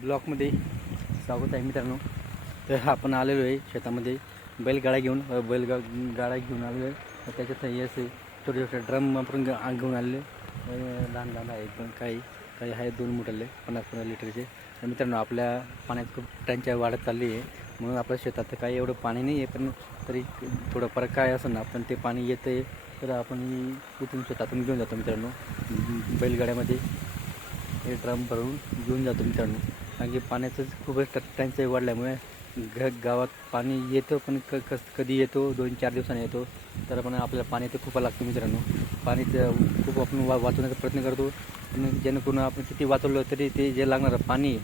ब्लॉकमध्ये स्वागत आहे मित्रांनो. तर आपण आलेलो आहे शेतामध्ये. बैलगाडा घेऊन बैलगा गाडा घेऊन आलेलो आहे. तर त्याच्यात हे असे छोटे छोटे ड्रम आपण ग- घेऊन आलेले लहान लहान आहेत पण काही काही आहे दोन मोठाले पन्नास पन्नास लिटरचे. तर मित्रांनो आपल्या पाण्यात खूप टंचाई वाढत चालली आहे. म्हणून आपल्या शेतात तर काही एवढं पाणी नाही आहे पण तरी थोडंफार काय असं ना पण ते पाणी येतं आहे तर आपण इथून शेतातून घेऊन जातो मित्रांनो. बैलगाड्यामध्ये हे ड्रम भरून घेऊन जातो मित्रांनो. कारण की पाण्याचं खूपच टंचाई वाढल्यामुळे घ गावात पाणी येतं पण क कस कधी येतो? दोन चार दिवसांनी येतो. तर आपण आपल्याला पाणी तर खूप लागतं मित्रांनो. पाणी तर खूप आपण वा वाचवण्याचा प्रयत्न करतो. पण जेणेकरून आपण किती वाचवलं तरी ते जे लागणारं पाणी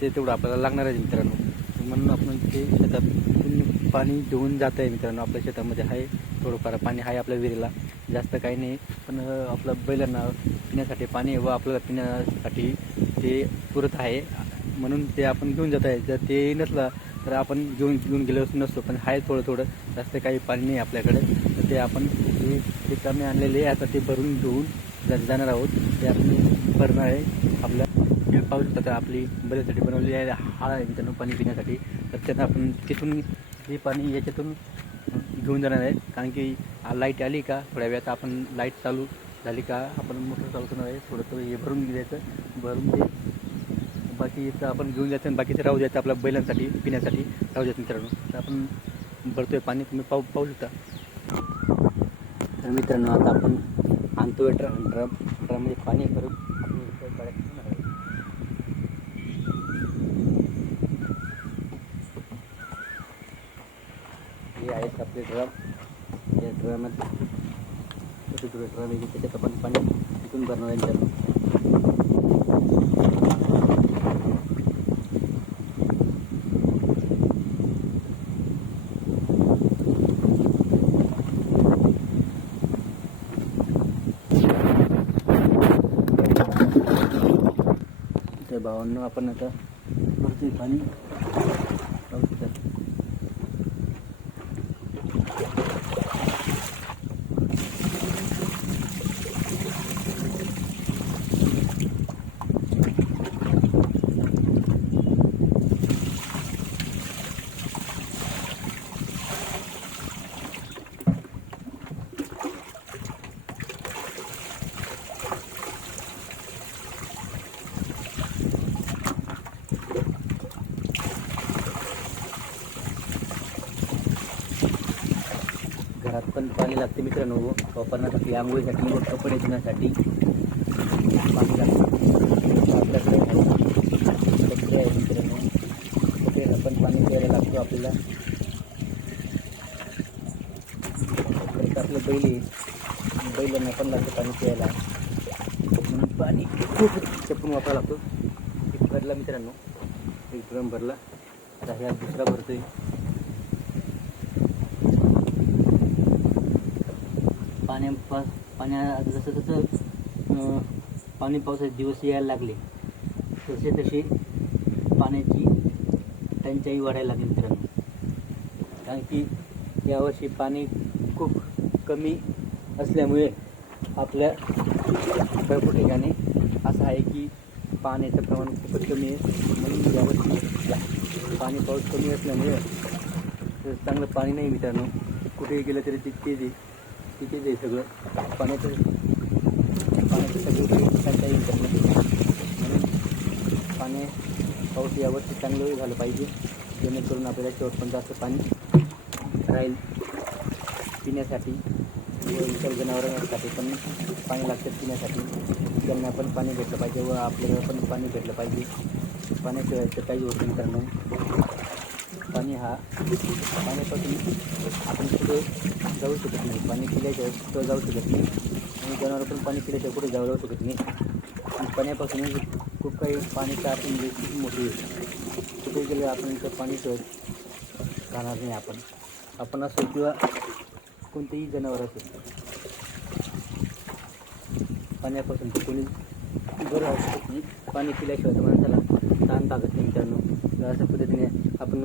ते तेवढं आपल्याला लागणार आहे मित्रांनो. म्हणून आपण ते शेतात पाणी घेऊन जात आहे मित्रांनो. आपल्या शेतामध्ये आहे थोडंफार पाणी आहे आपल्या विहिरीला. जास्त काही नाही पण आपलं बैलांना पिण्यासाठी पाणी व आपल्याला पिण्यासाठी ते पुरत आहे. म्हणून ते आपण घेऊन जात आहे. जर ते नसलं तर आपण घेऊन घेऊन गेलो नसतो. पण आहे थोडं थोडं जास्त काही पाणी नाही आपल्याकडे. तर ते आपण जे रिकामे आणलेले आता ते भरून घेऊन जाणार आहोत. ते आपण भरणार आहे. आपल्या पाहू शकता आपली बऱ्यासाठी बनवलेली आहे. हाळ आहे मित्रांनो पाणी पिण्यासाठी. तर त्यांना आपण तिथून हे पाणी याच्यातून घेऊन जाणार आहे. कारण की लाइट आली का थोड्या वेळात आपण लाइट चालू झाली का आपण मोटर चालू करणार आहे. थोडं थोडं हे भरून द्यायचं भरून ते बाकीचं आपण घेऊन जायचं आणि बाकीचं राहू द्यायचं आपल्या बैलांसाठी पिण्यासाठी. राहू द्यायचं मित्रांनो. तर आपण भरतोय पाणी. तुम्ही पाहू पाहू शकता. तर मित्रांनो आता आपण आणतोय ड्रम. ड्रम ड्रममध्ये पाणी भरून आपण हे आहेत आपले ड्रम. या ड्रमात छोटे छोटे ड्रम आहे त्याच्यात आपण पाणी तिथून भरणार आहे मित्रांनो तर आपण आता भरतोय पाणी पाहू शकता. घरात पण पाणी लागते मित्रांनो वापरण्यासाठी आंघोळीसाठी व कपडे धुण्यासाठी पाणी लागतं कपडे आहे मित्रांनो कपड्याला पण पाणी प्यायला लागतो आपल्याला आपलं बैल बैलांना पण लागतं पाणी प्यायला म्हणून पाणी खूप चपून वापरावं लागतो एक भरला मित्रांनो एक ड्रम भरला आता ह्या दुसरा भरतोय पाण्या पा पाण्या जसं जसं पाणी पावसाचे दिवस यायला लागले तसे तसे पाण्याची टंचाई वाढायला लागली मित्रांनो. कारण की यावर्षी पाणी खूप कमी असल्यामुळे आपल्या भरपूर ठिकाणी असं आहे की पाण्याचं प्रमाण खूपच कमी आहे. म्हणून यावर्षी पाणी पाऊस कमी असल्यामुळे चांगलं पाणी नाही मित्रांनो. कुठेही गेलं तरी ते तेच आहे. तिथेच आहे सगळं पाण्याचं पाण्याचं सगळं टंचाई आहे म्हणून पाणी पाऊस यावरती चांगलं झालं पाहिजे. जेणेकरून आपल्याला शेवटपर्यंत असं पाणी राहील. पिण्यासाठी व इतर जनावरांसाठी पण पाणी लागतं पिण्यासाठी. त्यांना पण पाणी भेटलं पाहिजे व आपल्याला पण पाणी भेटलं पाहिजे. पाण्याशिवाय तर काही होत नाही पाणी हा पाण्यापासून आपण कुठे जाऊ शकत नाही. पाणी पिल्याशिवाय कुठं जाऊ शकत नाही. आणि जनावर पण पाणी पिल्याशिवाय कुठे जाऊ जाऊ शकत नाही. आणि पाण्यापासून खूप काही पाण्याची आपण म्हणजे खूप मोठी कुठे गेलं आपण इथं पाणी सहज राहणार नाही आपण. आपण असो किंवा कोणतेही जनावर असो. पाण्यापासून कोणी बरं राहू शकत नाही. पाणी पिल्याशिवाय माणसाला ताण लागत नाही मित्रांनो. अशा पद्धतीने आपण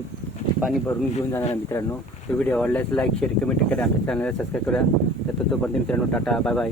पाणी भरून घेऊन जाणार आहे मित्रांनो. तो व्हिडिओ आवडल्यास लाईक शेअर कमेंट करा. आमच्या चॅनलला सबस्क्राईब करा. तर तोपर्यंत मित्रांनो टाटा बाय बाय